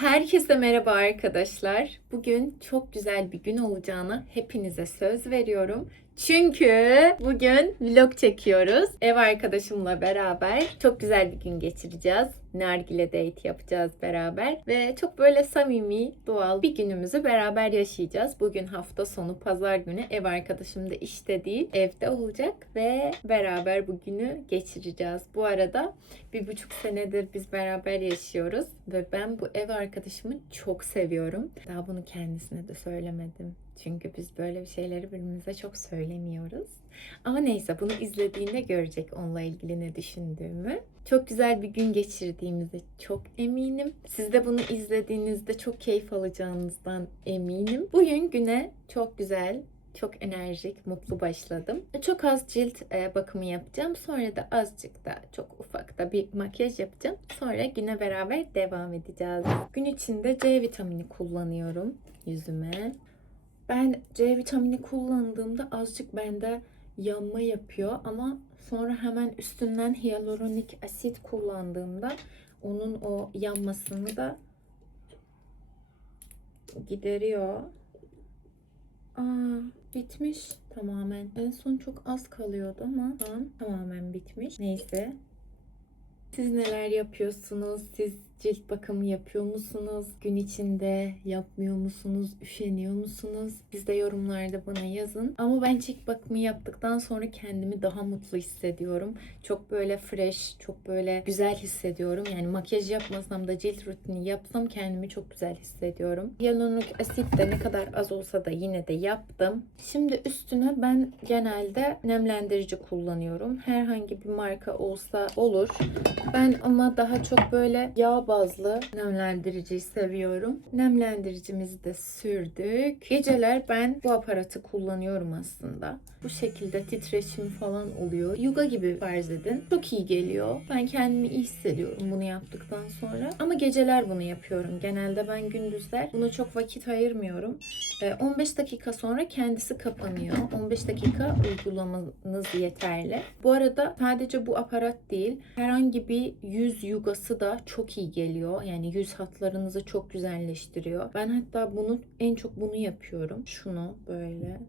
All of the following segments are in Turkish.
Herkese merhaba arkadaşlar. Bugün çok güzel bir gün olacağına hepinize söz veriyorum. Çünkü bugün vlog çekiyoruz. Ev arkadaşımla beraber çok güzel bir gün geçireceğiz. Nargile date yapacağız beraber ve çok böyle samimi, doğal bir günümüzü beraber yaşayacağız. Bugün hafta sonu pazar günü, ev arkadaşım da işte değil, evde olacak ve beraber bu günü geçireceğiz. Bu arada 1,5 senedir biz beraber yaşıyoruz ve ben bu ev arkadaşımı çok seviyorum. Daha bunu kendisine de söylemedim. Çünkü biz böyle bir şeyleri birbirimize çok söylemiyoruz. Ama neyse, bunu izlediğinde görecek onunla ilgili ne düşündüğümü. Çok güzel bir gün geçirdiğimize çok eminim. Siz de bunu izlediğinizde çok keyif alacağınızdan eminim. Bugün güne çok güzel, çok enerjik, mutlu başladım. Çok az cilt bakımı yapacağım. Sonra da azıcık da çok ufak da bir makyaj yapacağım. Sonra güne beraber devam edeceğiz. Gün içinde C vitamini kullanıyorum yüzüme. Ben C vitamini kullandığımda azıcık bende yanma yapıyor ama sonra hemen üstünden hyaluronik asit kullandığımda onun o yanmasını da gideriyor. Aa, bitmiş tamamen. En son çok az kalıyordu ama şu an tamamen bitmiş. Neyse. Siz neler yapıyorsunuz? Siz cilt bakımı yapıyor musunuz? Gün içinde yapmıyor musunuz? Üşeniyor musunuz? Siz de yorumlarda bana yazın. Ama ben cilt bakımı yaptıktan sonra kendimi daha mutlu hissediyorum. Çok böyle fresh, çok böyle güzel hissediyorum. Yani makyaj yapmasam da cilt rutini yapsam kendimi çok güzel hissediyorum. Hyaluronik asit de ne kadar az olsa da yine de yaptım. Şimdi üstüne ben genelde nemlendirici kullanıyorum. Herhangi bir marka olsa olur. Ben ama daha çok böyle yağ bazlı nemlendiriciyi seviyorum. Nemlendiricimizi de sürdük. Geceler ben bu aparatı kullanıyorum aslında. Bu şekilde titreşim falan oluyor. Yoga gibi farz edin. Çok iyi geliyor. Ben kendimi iyi hissediyorum bunu yaptıktan sonra. Ama geceler bunu yapıyorum. Genelde ben gündüzler buna çok vakit ayırmıyorum. 15 dakika sonra kendisi kapanıyor. 15 dakika uygulamanız yeterli. Bu arada sadece bu aparat değil, herhangi bir yüz yugası da çok iyi geliyor. Yani yüz hatlarınızı çok güzelleştiriyor. Ben hatta en çok bunu yapıyorum. Şunu böyle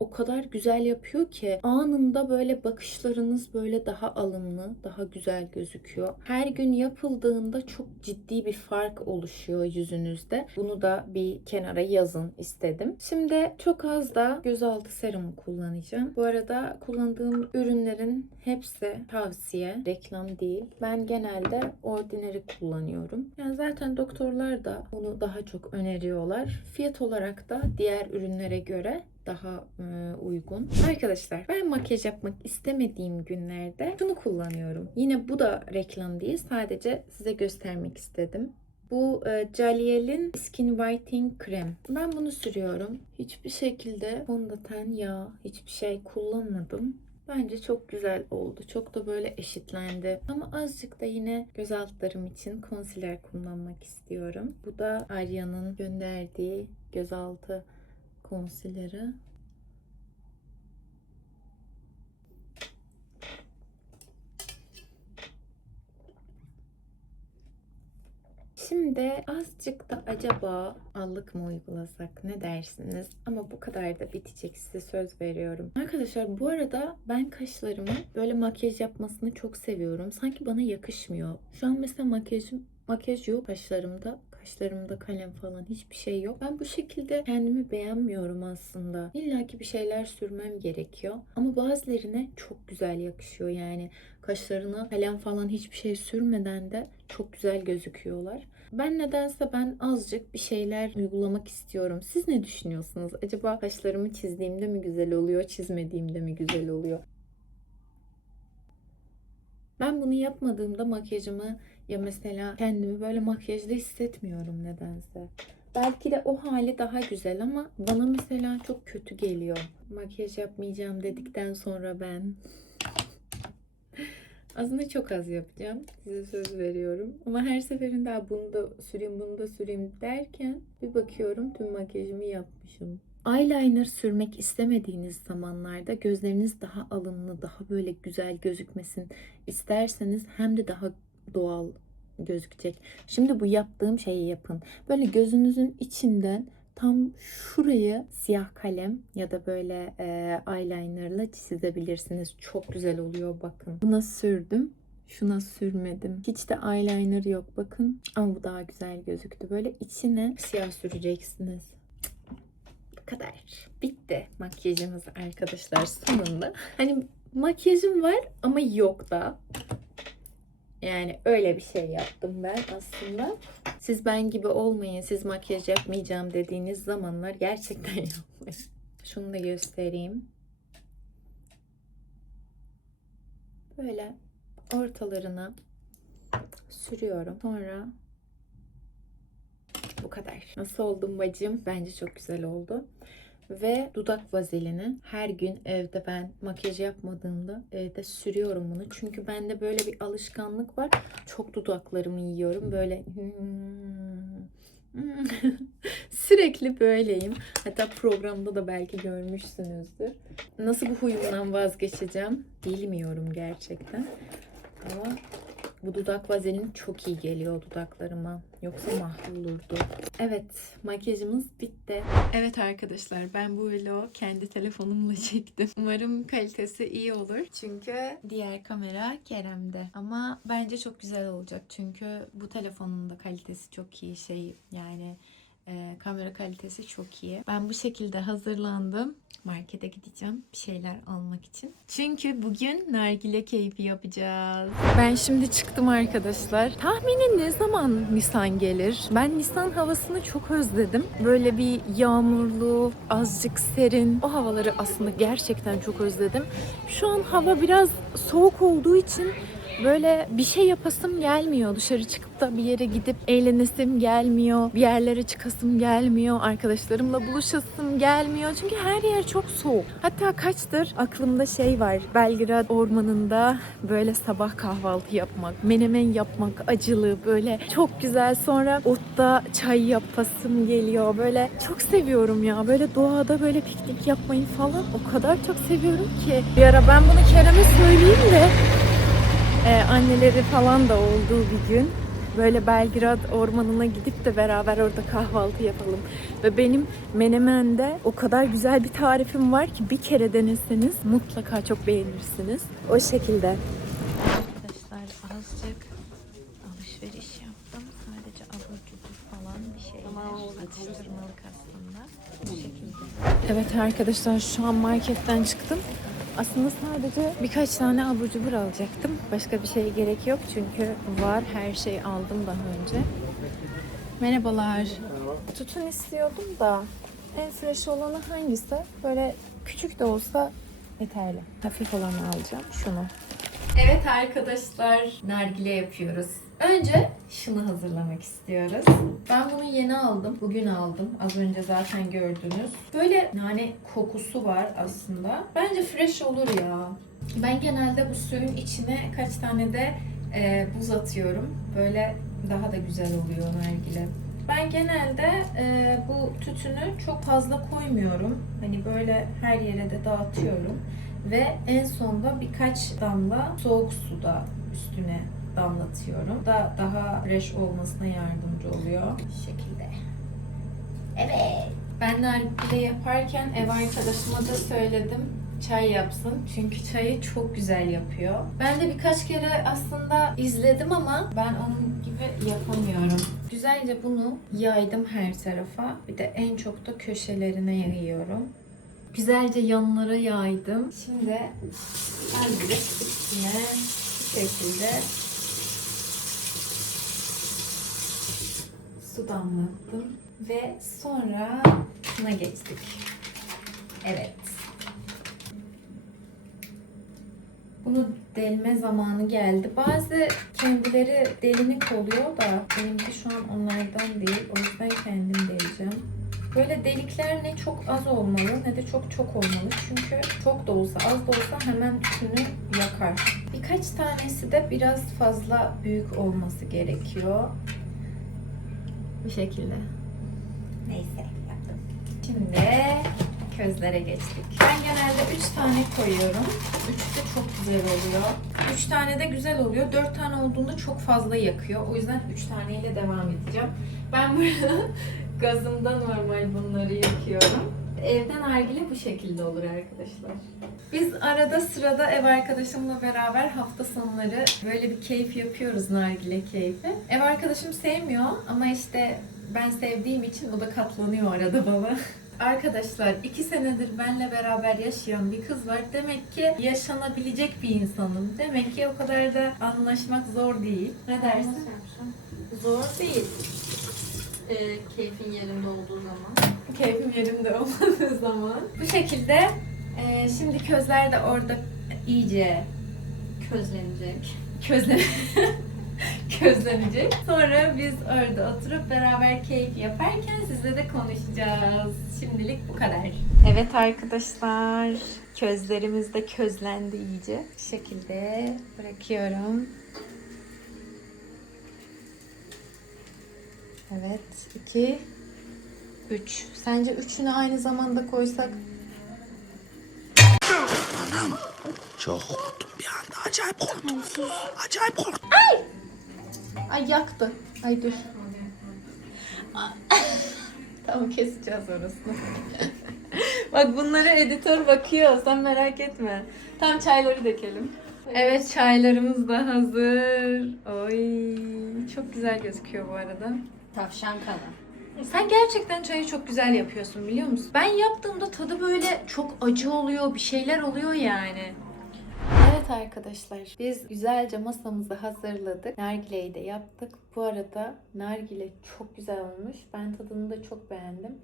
o kadar güzel yapıyor ki anında böyle bakışlarınız böyle daha alımlı, daha güzel gözüküyor. Her gün yapıldığında çok ciddi bir fark oluşuyor yüzünüzde. Bunu da bir kenara yazın istedim. Şimdi çok az da gözaltı serumu kullanacağım. Bu arada kullandığım ürünlerin hepsi tavsiye, reklam değil. Ben genelde Ordinary kullanıyorum. Yani zaten doktorlar da bunu daha çok öneriyorlar. Fiyat olarak da diğer ürünlere göre daha uygun. Arkadaşlar, ben makyaj yapmak istemediğim günlerde şunu kullanıyorum. Yine bu da reklam değil. Sadece size göstermek istedim. Bu Jaliel'in Skin Whitening Krem. Ben bunu sürüyorum. Hiçbir şekilde fondöten, yağ, hiçbir şey kullanmadım. Bence çok güzel oldu. Çok da böyle eşitlendi. Ama azıcık da yine göz altlarım için concealer kullanmak istiyorum. Bu da Arya'nın gönderdiği gözaltı concealer'ı. Şimdi azıcık da acaba allık mı uygulasak, ne dersiniz? Ama bu kadar da bitecek, size söz veriyorum. Arkadaşlar, bu arada ben kaşlarımı böyle makyaj yapmasını çok seviyorum. Sanki bana yakışmıyor. Şu an mesela makyaj yok kaşlarımda. Kaşlarımda kalem falan hiçbir şey yok. Ben bu şekilde kendimi beğenmiyorum aslında. İlla ki bir şeyler sürmem gerekiyor. Ama bazılarına çok güzel yakışıyor. Yani kaşlarına kalem falan hiçbir şey sürmeden de çok güzel gözüküyorlar. Ben azıcık bir şeyler uygulamak istiyorum. Siz ne düşünüyorsunuz? Acaba kaşlarımı çizdiğimde mi güzel oluyor, çizmediğimde mi güzel oluyor? Ben bunu yapmadığımda makyajımı, ya mesela kendimi böyle makyajlı hissetmiyorum nedense. Belki de o hali daha güzel ama bana mesela çok kötü geliyor. Makyaj yapmayacağım dedikten sonra ben aslında çok az yapacağım. Size söz veriyorum. Ama her seferinde "Aa, bunu da süreyim, bunu da süreyim" derken bir bakıyorum tüm makyajımı yapmışım. Eyeliner sürmek istemediğiniz zamanlarda gözleriniz daha alımlı, daha böyle güzel gözükmesin isterseniz hem de daha doğal gözükecek. Şimdi bu yaptığım şeyi yapın. Böyle gözünüzün içinden tam şurayı siyah kalem ya da böyle eyelinerla çizebilirsiniz. Çok güzel oluyor bakın. Buna sürdüm. Şuna sürmedim. Hiç de eyeliner yok bakın. Ama bu daha güzel gözüktü. Böyle içine siyah süreceksiniz. Bu kadar. Bitti makyajımız arkadaşlar sonunda. Hani makyajım var ama yok da. Yani öyle bir şey yaptım ben aslında. Siz ben gibi olmayın. Siz makyaj yapmayacağım dediğiniz zamanlar gerçekten yapmayın. Şunu da göstereyim. Böyle ortalarına sürüyorum. Sonra bu kadar. Nasıl oldum bacım? Bence çok güzel oldu. Ve dudak vazelini her gün evde ben makyaj yapmadığımda evde sürüyorum bunu. Çünkü bende böyle bir alışkanlık var. Çok dudaklarımı yiyorum. Böyle sürekli böyleyim. Hatta programda da belki görmüşsünüzdür. Nasıl bu huyumdan vazgeçeceğim bilmiyorum gerçekten. Ama bu dudak vazelin çok iyi geliyor dudaklarıma. Yoksa mahvolurdu. Evet, makyajımız bitti. Evet arkadaşlar, ben bu vlogu kendi telefonumla çektim. Umarım kalitesi iyi olur. Çünkü diğer kamera Kerem'de. Ama bence çok güzel olacak. Çünkü bu telefonun da kalitesi çok iyi. Yani kamera kalitesi çok iyi. Ben bu şekilde hazırlandım. Markete gideceğim bir şeyler almak için. Çünkü bugün nargile keyfi yapacağız. Ben şimdi çıktım arkadaşlar. Tahminen ne zaman Nisan gelir? Ben Nisan havasını çok özledim. Böyle bir yağmurlu, azıcık serin. O havaları aslında gerçekten çok özledim. Şu an hava biraz soğuk olduğu için böyle bir şey yapasım gelmiyor. Dışarı çıkıp da bir yere gidip eğlenesim gelmiyor. Bir yerlere çıkasım gelmiyor. Arkadaşlarımla buluşasım gelmiyor. Çünkü her yer çok soğuk. Hatta kaçtır aklımda şey var. Belgrad ormanında böyle sabah kahvaltı yapmak, menemen yapmak, acılı böyle çok güzel. Sonra otta çay yapasım geliyor. Böyle çok seviyorum ya. Böyle doğada böyle piknik yapmayı falan o kadar çok seviyorum ki. Bir ara ben bunu Kerem'e söyleyeyim de anneleri falan da olduğu bir gün böyle Belgrad ormanına gidip de beraber orada kahvaltı yapalım. Ve benim Menemen'de o kadar güzel bir tarifim var ki bir kere deneseniz mutlaka çok beğenirsiniz. O şekilde. Arkadaşlar azıcık alışveriş yaptım. Sadece abur cubur falan bir şeyler. Atıştırmalık aslında. Bu şekilde. Evet arkadaşlar şu an marketten çıktım. Aslında sadece birkaç tane abur cubur alacaktım. Başka bir şeye gerek yok çünkü var, her şeyi aldım daha önce. Merhabalar. Tütün istiyordum da en fresh olanı hangisi? Böyle küçük de olsa yeterli. Hafif olanı alacağım. Şunu. Evet arkadaşlar, nargile yapıyoruz. Önce şunu hazırlamak istiyoruz. Ben bunu yeni aldım. Bugün aldım. Az önce zaten gördünüz. Böyle nane kokusu var aslında. Bence fresh olur ya. Ben genelde bu suyun içine kaç tane de buz atıyorum. Böyle daha da güzel oluyor nargile. Ben genelde bu tütünü çok fazla koymuyorum. Hani böyle her yere de dağıtıyorum. Ve en sonda birkaç damla soğuk suda üstüne damlatıyorum. Daha fresh olmasına yardımcı oluyor. Bu şekilde. Evet. Ben nargile yaparken ev arkadaşıma da söyledim çay yapsın. Çünkü çayı çok güzel yapıyor. Ben de birkaç kere aslında izledim ama ben onun gibi yapamıyorum. Güzelce bunu yaydım her tarafa. Bir de en çok da köşelerine yayıyorum. Güzelce yanlara yaydım. Şimdi nargile üstüne bu şekilde su damlattım ve sonra buna geçtik. Evet. Bunu delme zamanı geldi. Bazı kendileri delinik oluyor da benimki şu an onlardan değil. O yüzden kendim deleceğim. Böyle delikler ne çok az olmalı ne de çok olmalı. Çünkü çok da olsa az da olsa hemen tütünü yakar. Birkaç tanesi de biraz fazla büyük olması gerekiyor. Bu şekilde. Neyse yaptım. Şimdi közlere geçtik. Ben genelde 3 tane koyuyorum. 3 de çok güzel oluyor. 3 tane de güzel oluyor. 4 tane olduğunda çok fazla yakıyor. O yüzden 3 taneyle devam edeceğim. Ben burada gazımda normal bunları yakıyorum. Evde nargile bu şekilde olur arkadaşlar. Biz arada sırada ev arkadaşımla beraber hafta sonları böyle bir keyif yapıyoruz, nargile keyfi. Ev arkadaşım sevmiyor ama işte ben sevdiğim için o da katlanıyor arada bana. Arkadaşlar 2 senedir benle beraber yaşayan bir kız var. Demek ki yaşanabilecek bir insanım. Demek ki o kadar da anlaşmak zor değil. Ne dersin? Zor değil. Keyfin yerinde olduğu zaman. Keyfim yerimde olmadığı zaman. Bu şekilde şimdi közler de orada iyice Közlenecek. közlen közlenecek. Sonra biz orada oturup beraber keyif yaparken sizle de konuşacağız. Şimdilik bu kadar. Evet arkadaşlar, közlerimiz de közlendi iyice. Bu şekilde bırakıyorum. Evet, 2, 3. Sence üçünü aynı zamanda koysak? Anam çok korktum bir anda. Acayip korktum. Acayip korktum. Ay yaktı. Ay dur. Tamam keseceğiz orasını. Bak bunlara editör bakıyor. Sen merak etme. Tam çayları dökelim. Evet çaylarımız da hazır. Oy çok güzel gözüküyor bu arada. Tavşan kanı. Sen gerçekten çayı çok güzel yapıyorsun biliyor musun? Ben yaptığımda tadı böyle çok acı oluyor, bir şeyler oluyor yani. Evet arkadaşlar, biz güzelce masamızı hazırladık. Nargileyi de yaptık. Bu arada nargile çok güzel olmuş. Ben tadını da çok beğendim.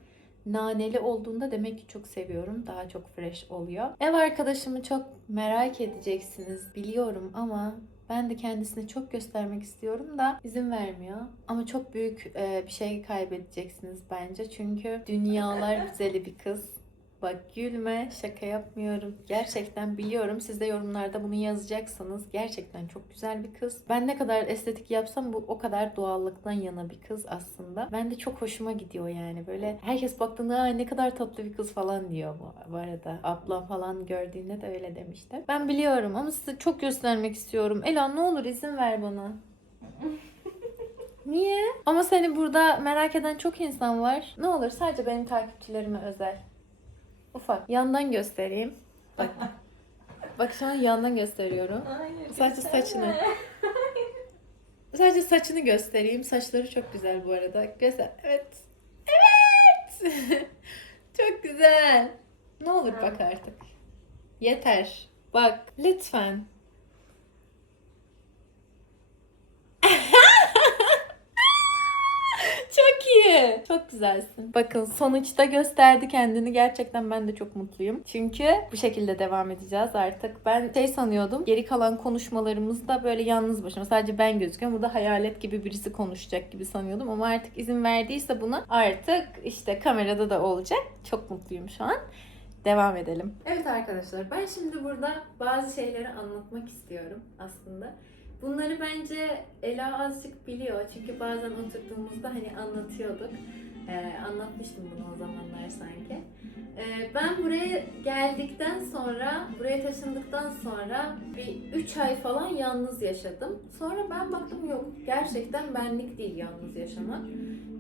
Naneli olduğunda demek ki çok seviyorum. Daha çok fresh oluyor. Ev arkadaşımı çok merak edeceksiniz biliyorum ama ben de kendisini çok göstermek istiyorum da izin vermiyor. Ama çok büyük bir şey kaybedeceksiniz bence. Çünkü dünyalar güzeli bir kız. Bak gülme, şaka yapmıyorum. Gerçekten biliyorum. Siz de yorumlarda bunu yazacaksınız. Gerçekten çok güzel bir kız. Ben ne kadar estetik yapsam bu o kadar doğallıktan yana bir kız aslında. Ben de çok hoşuma gidiyor yani. Böyle herkes baktığında ne kadar tatlı bir kız falan diyor bu arada. Ablam falan gördüğünde de öyle demişti. Ben biliyorum ama size çok göstermek istiyorum. Ela ne olur izin ver bana. Niye? Ama seni burada merak eden çok insan var. Ne olur sadece benim takipçilerime özel. Ufak. Yandan göstereyim. Bak. Bak şu an yandan gösteriyorum. Hayır. Sadece saçını. Sadece saçını göstereyim. Saçları çok güzel bu arada. Göster. Evet. Evet. Çok güzel. Ne olur bak artık. Yeter. Bak lütfen. Çok iyi. Çok güzelsin. Bakın sonuçta gösterdi kendini. Gerçekten ben de çok mutluyum. Çünkü bu şekilde devam edeceğiz artık. Ben şey sanıyordum. Geri kalan konuşmalarımızda böyle yalnız başıma. Sadece ben gözüküyorum. Burada hayalet gibi birisi konuşacak gibi sanıyordum. Ama artık izin verdiyse buna artık işte kamerada da olacak. Çok mutluyum şu an. Devam edelim. Evet arkadaşlar ben şimdi burada bazı şeyleri anlatmak istiyorum aslında. Bunları bence Ela azıcık biliyor. Çünkü bazen oturduğumuzda hani anlatıyorduk. Anlatmıştım bunu o zamanlar sanki. Ben buraya geldikten sonra, buraya taşındıktan sonra bir 3 ay falan yalnız yaşadım. Sonra ben baktım yok gerçekten benlik değil yalnız yaşamak.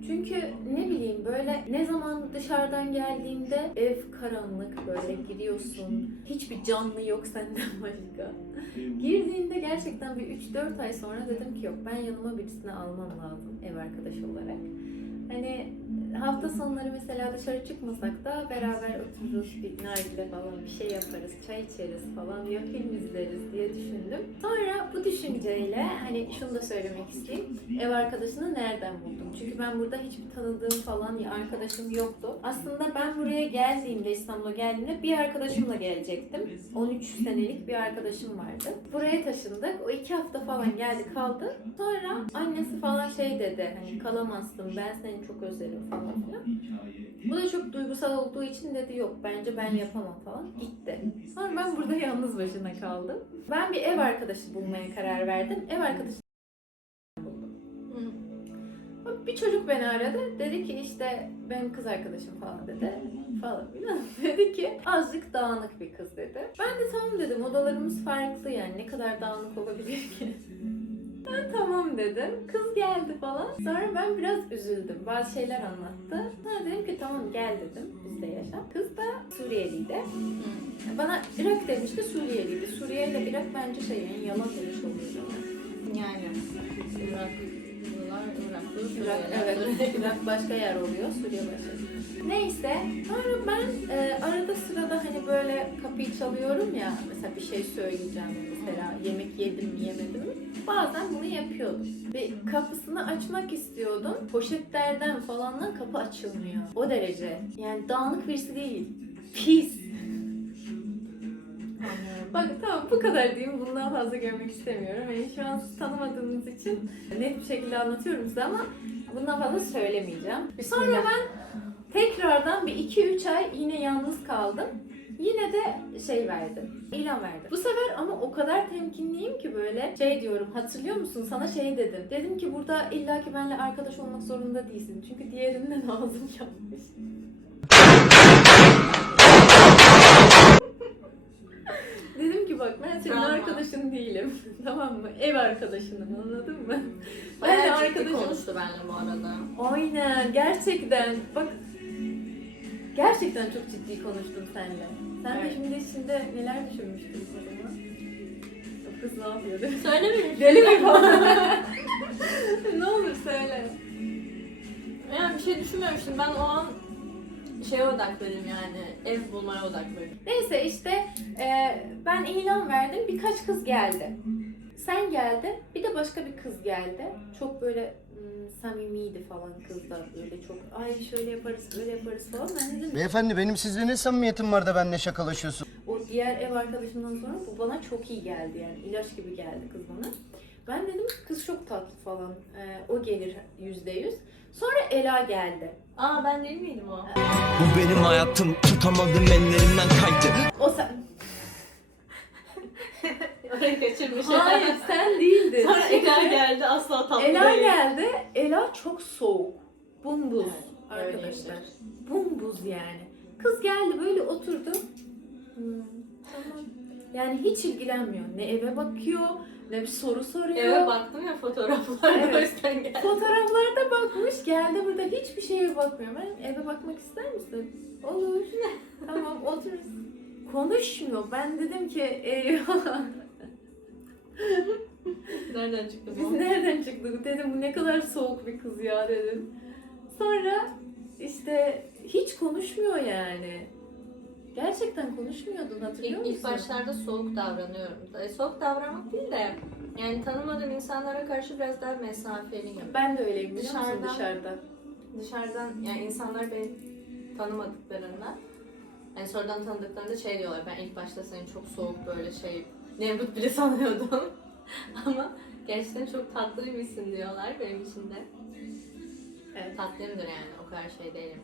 Çünkü ne bileyim böyle ne zaman dışarıdan geldiğimde ev karanlık böyle giriyorsun. Hiçbir canlı yok senden başka. Girdiğinde gerçekten bir 3-4 ay sonra dedim ki yok ben yanıma birisini almam lazım ev arkadaşı olarak. Hani hafta sonları mesela dışarı çıkmasak da beraber otururuz, bir nargile falan bir şey yaparız, çay içeriz falan ya film izleriz diye düşündüm. Sonra bu düşünceyle hani şunu da söylemek isteyeyim. Ev arkadaşını nereden buldum? Çünkü ben burada hiçbir tanıdığım falan ya arkadaşım yoktu. Aslında ben buraya geldiğimde, İstanbul'a geldiğimde bir arkadaşımla gelecektim. 13 senelik bir arkadaşım vardı. Buraya taşındık. O 2 hafta falan geldi kaldı. Sonra annesi falan şey dedi hani kalamazsın ben seni çok özledim falan filan. Bu da çok duygusal olduğu için dedi yok bence ben yapamam falan. Gitti. Sonra ben burada yalnız başına kaldım. Ben bir ev arkadaşı bulmaya karar verdim. Ev arkadaşı buldum. Bir çocuk beni aradı. Dedi ki işte benim kız arkadaşım falan dedi. Falan filan. Dedi ki azıcık dağınık bir kız dedi. Ben de tamam dedim. Odalarımız farklı yani. Ne kadar dağınık olabilir ki? Ben tamam dedim. Kız geldi falan. Sonra ben biraz üzüldüm. Bazı şeyler anlattı. Sonra dedim ki tamam gel dedim. Bizde yaşa. Kız da Suriyeliydi. Bana Irak demişti, Suriyeliydi. Suriye ile Irak bence yani yalan demiş oluyor. Yani Irak, evet. Irak başka yer oluyor, Suriye başka yer. Neyse, sonra ben arada sırada hani böyle kapıyı çalıyorum ya, mesela bir şey söyleyeceğim mesela, yemek yedim mi yemedim mi, bazen bunu yapıyordum. Ve kapısını açmak istiyordum, poşetlerden falandan kapı açılmıyor. O derece. Yani dağınık birisi değil, pis. Bak tamam bu kadar diyeyim, bundan fazla görmek istemiyorum. Yani şu an siz tanımadığınız için net bir şekilde anlatıyorum size ama bundan fazla söylemeyeceğim. Sonra ben tekrardan bir 2-3 ay yine yalnız kaldım. Yine de şey verdim, ilan verdim. Bu sefer ama o kadar temkinliyim ki böyle şey diyorum, hatırlıyor musun sana şey dedim. Dedim ki burada illaki benimle arkadaş olmak zorunda değilsin. Çünkü diğerinden ağzım yanmış. Dedim ki bak ben senin arkadaşın değilim. Tamam mı? Ev arkadaşınım, anladın mı? Bayağı ciddi konuştu benimle bu arada. Aynen gerçekten. Bak gerçekten çok ciddi konuştum seninle. Sen de şimdi neler düşünmüştün o zaman? O kız ne yapıyor değil mi? Söylemeyeyim. Deli mi falan? Ne olur söyle. Yani bir şey düşünmüyorum şimdi, ben o an şeye odaklıyım yani, ev bulmaya odaklıyım. Neyse işte ben ilan verdim, birkaç kız geldi. Sen geldin, bir de başka bir kız geldi. Çok böyle samimiydi falan kız da, böyle çok ay şöyle yaparız böyle yaparız falan. Ben dedim Beyefendi benim sizle ne samimiyetim var da benimle şakalaşıyorsun? o diğer ev arkadaşımdan sonra bu bana çok iyi geldi yani, ilaç gibi geldi kız bana. Ben dedim kız çok tatlı falan, o gelir %100. Sonra Ela geldi. Aa, ben değil miydim o? Bu benim hayatım, tutamadım ellerimden kaydı. O sen... Orayı kaçırmış. Hayır sen değildin. Sonra Ela geldi, asla tatlı Ela değil. geldi. Ela çok soğuk. Bumbuz Evet, arkadaşlar. öyleymiş. Bumbuz yani. Kız geldi böyle oturdu. Tamam. Yani hiç ilgilenmiyor. Ne eve bakıyor, ne bir soru soruyor. Eve baktım ya fotoğraflarda, Evet. o yüzden geldi. Fotoğraflarda bakmış, geldi burada hiçbir şeye bakmıyor. Ben eve bakmak ister misin? Olur. Tamam otururuz. Konuşmuyor. Ben dedim ki eyvah. Nereden çıktı Biz bu? nereden çıktık dedim, bu ne kadar soğuk bir kız ya dedim. Sonra işte hiç konuşmuyor yani. Gerçekten konuşmuyordun, hatırlıyor musun? İlk başlarda soğuk davranıyorum. Soğuk davranmak değil de yani tanımadığım insanlara karşı biraz daha mesafeliyim. Ben de öyleyim biliyor musun Dışarıdan- dışarıda. Dışarıdan yani insanlar beni tanımadıklarında, yani sonradan tanıdıklarında şey diyorlar, ben ilk başta seni çok soğuk böyle şey Nemrut bile sanıyordum. Ama gerçekten çok tatlı birisin diyorlar benim için de. Evet. Tatlıyımdır yani, o kadar şey değilim.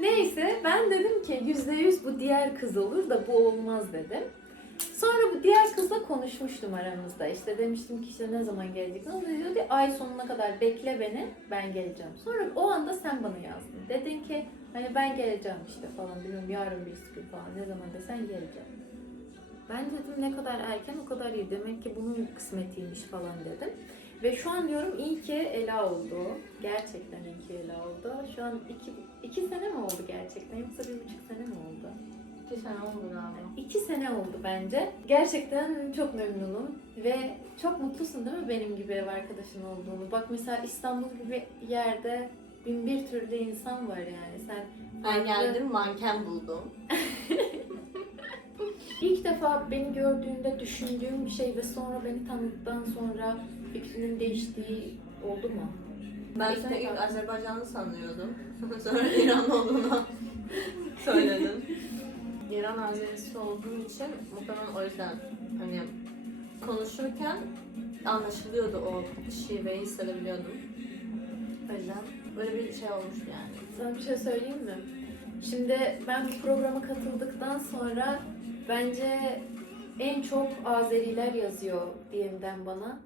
Neyse ben dedim ki %100 bu diğer kız olur da bu olmaz dedim. Sonra bu diğer kızla konuşmuştum aramızda. İşte demiştim ki işte ne zaman gelecek? O da diyordu ay sonuna kadar bekle beni, ben geleceğim. Sonra o anda sen bana yazdın. Dedin ki hani ben geleceğim işte falan, bilmiyorum yarın bir gün falan, ne zaman desen geleceğim. Ben dedim ne kadar erken o kadar iyi. Demek ki bunun kısmetiymiş falan dedim. Ve şu an diyorum iyi ki Ela oldu. Gerçekten iyi ki Ela oldu. Şu an iki sene mi oldu gerçekten? Yoksa 1,5 sene mi oldu? 2 sene oldu galiba. 2 sene oldu bence. Gerçekten çok memnunum. Ve çok mutlusun değil mi benim gibi ev arkadaşın olduğunu? Bak mesela İstanbul gibi yerde bin bir türlü insan var yani. Sen Ben geldim, manken buldum. İlk defa beni gördüğünde düşündüğüm bir şey ve sonra beni tanıdıktan sonra fikrinin değiştiği oldu mu? Ben İlk seni ilk defa. Azerbaycanlı sanıyordum. Sonra İranlı olduğunu söyledin. İran Azerisi olduğum için muhtemelen o yüzden hani konuşurken anlaşılıyordu, o şiveyi hissedebiliyordum. O yüzden böyle bir şey olmuştu yani. Sana bir şey söyleyeyim mi? Şimdi ben bu programa katıldıktan sonra bence en çok Azeriler yazıyor DM'den bana.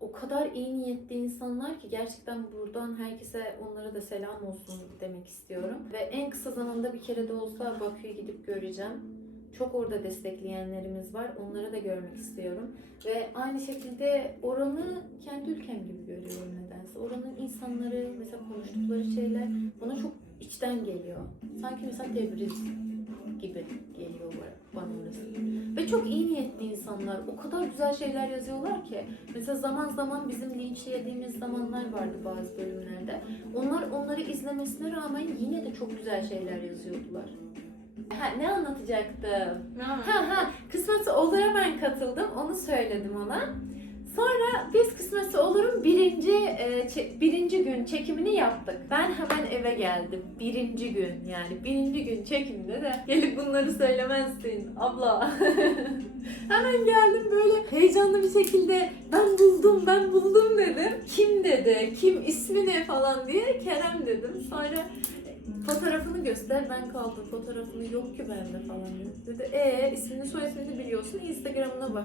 o kadar iyi niyetli insanlar ki gerçekten buradan herkese, onlara da selam olsun demek istiyorum. Ve en kısa zamanda bir kere de olsa Bakü'ye gidip göreceğim. Çok orada destekleyenlerimiz var. Onları da görmek istiyorum. Ve aynı şekilde oranı kendi ülkem gibi görüyorum nedense. Oranın insanları, mesela konuştukları şeyler bana çok içten geliyor. Sanki mesela Tebriz gibi geliyor bana orası. Ve çok iyi niyetli insanlar. O kadar güzel şeyler yazıyorlar ki. Mesela zaman zaman bizim linç yediğimiz zamanlar vardı bazı bölümlerde. Onları izlemesine rağmen yine de çok güzel şeyler yazıyordular. Ne anlatacaktım? Kısmetse Olur'a ben katıldım. Onu söyledim ona. Sonra biz Kısmetse Olur'un birinci gün çekimini yaptık. Ben hemen eve geldim. Birinci gün çekimde de gelip bunları söylemezsin abla. Hemen geldim böyle heyecanlı bir şekilde ben buldum dedim. Kim dedi, ismi ne falan diye Kerem dedim. Sonra fotoğrafını göster, ben kaldım. Fotoğrafını yok ki bende falan dedi. İsmini soy ismini biliyorsun, Instagram'ına bak.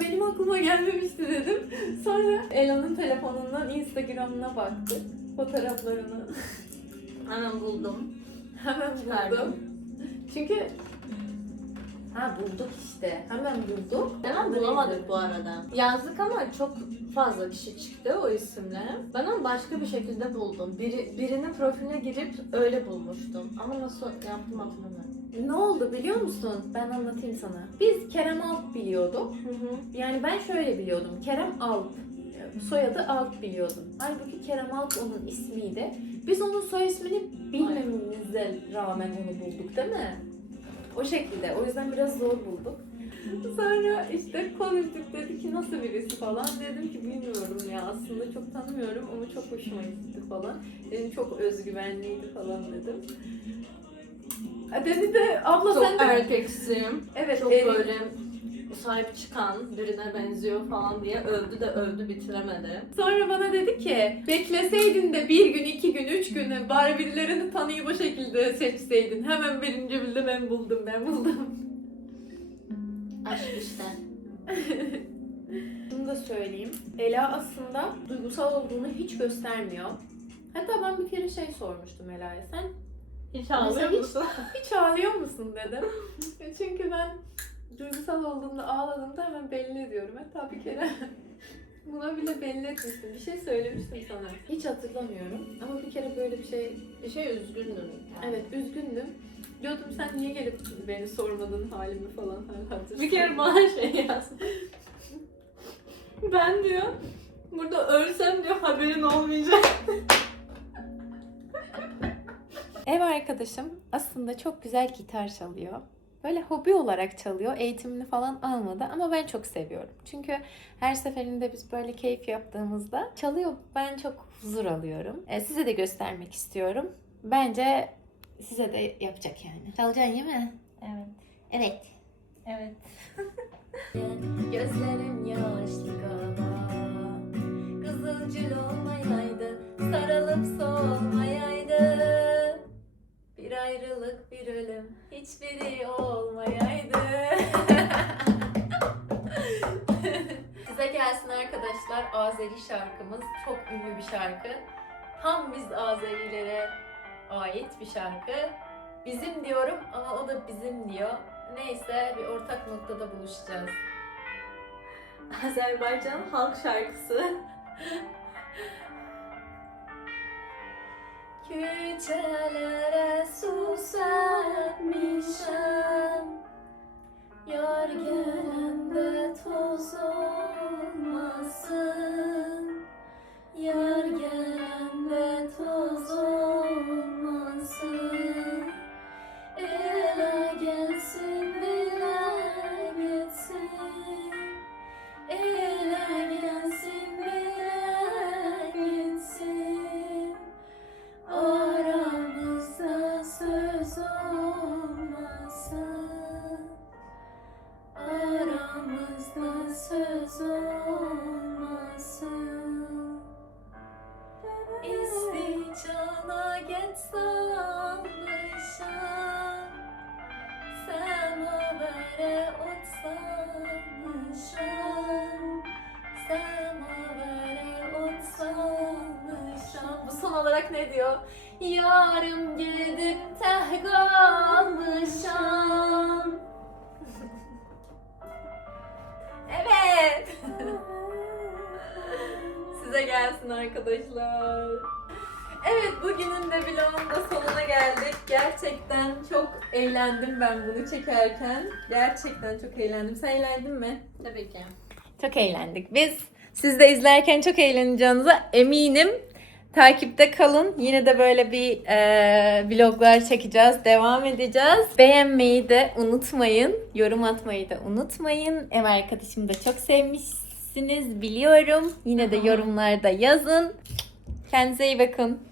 Benim aklıma gelmemişti dedim. Sonra Ela'nın telefonundan Instagram'ına baktık. Fotoğraflarını. Hemen buldum. Hemen buldum. Çünkü bulduk işte. Hemen bulduk. Hemen bulamadık bu arada. Yazdık ama çok fazla kişi çıktı o isimle. Ben onu başka bir şekilde buldum. Birinin profiline girip öyle bulmuştum. Ama nasıl yaptım hatırlamıyorum. Ne oldu biliyor musun? Ben anlatayım sana. Biz Kerem Alp biliyorduk. Yani ben şöyle biliyordum. Kerem Alp. Soyadı Alp biliyordum. Halbuki Kerem Alp onun ismiydi. Biz onun soy ismini bilmememize rağmen onu bulduk değil mi? O şekilde. O yüzden biraz zor bulduk. Sonra işte konuştuk, dedi ki nasıl birisi falan. Dedim ki bilmiyorum ya, aslında çok tanımıyorum ama çok hoşuma gitti falan. Dedim çok özgüvenliydi falan dedim. Dedi de abla Çok sen de... erkeksiyim. Evet. Çok böyle sahip çıkan birine benziyor falan diye övdü bitiremedi. Sonra bana dedi ki bekleseydin de bir gün, 2 gün, 3 gün bari birilerini tanıyıp o şekilde seçseydin. Hemen birinci bildim, ben buldum. Aşk işte. Şunu da söyleyeyim. Ela aslında duygusal olduğunu hiç göstermiyor. Hatta ben bir kere sormuştum Ela'ya. Sen Hiç ağlıyor musun? hiç ağlıyor musun dedim. Çünkü ben duygusal olduğumda, ağladığımda hemen belli ediyorum. Hatta bir kere buna bile belli etmiştim. Bir şey söylemiştim sana. Hiç hatırlamıyorum. Ama bir kere böyle bir şey Üzgündüm. Yani. evet, üzgündüm. Diyordum sen niye gelip beni sormadın halimi falan. Bir kere bana şey yazdı. Ben diyor, burada ölsem diyor haberin olmayacak. Ev arkadaşım aslında çok güzel gitar çalıyor. Böyle hobi olarak çalıyor. Eğitimini falan almadı ama ben çok seviyorum. Çünkü her seferinde biz böyle keyif yaptığımızda çalıyor. Ben çok huzur alıyorum. Size de göstermek istiyorum. Bence size de yapacak yani. Çalacaksın değil mi? Evet. Evet. Evet. Gözlerim yaşlı gala, kızılcıl olmayaydı, sarılıp solmayaydı. Bir ayrılık, bir ölüm, hiçbiri olmayaydı. Size gelsin arkadaşlar, Azeri şarkımız. Çok ünlü bir şarkı. Tam biz Azerilere ait bir şarkı. Bizim diyorum ama o da bizim diyor. Neyse bir ortak noktada buluşacağız. Azerbaycan halk şarkısı. Küçelere susamışam, yar gelende toz olmasın, yar gelende toz olmasın. Ela gelsin, ela gitsin, ela gelsin, ela gitsin. Aramızda söz olmasın, aramızda söz olarak ne diyor? Yarım gidip teh kalmışam. Evet. Size gelsin arkadaşlar. Evet, bugünün de vlogun da sonuna geldik. Gerçekten çok eğlendim ben bunu çekerken. Gerçekten çok eğlendim. Sen eğlendin mi? Tabii ki. Çok eğlendik. Biz siz de izlerken çok eğleneceğinize eminim. Takipte kalın. Yine de böyle bir vloglar çekeceğiz. Devam edeceğiz. Beğenmeyi de unutmayın. Yorum atmayı da unutmayın. Ev arkadaşımı da çok sevmişsiniz biliyorum. Yine de yorumlarda yazın. Kendinize iyi bakın.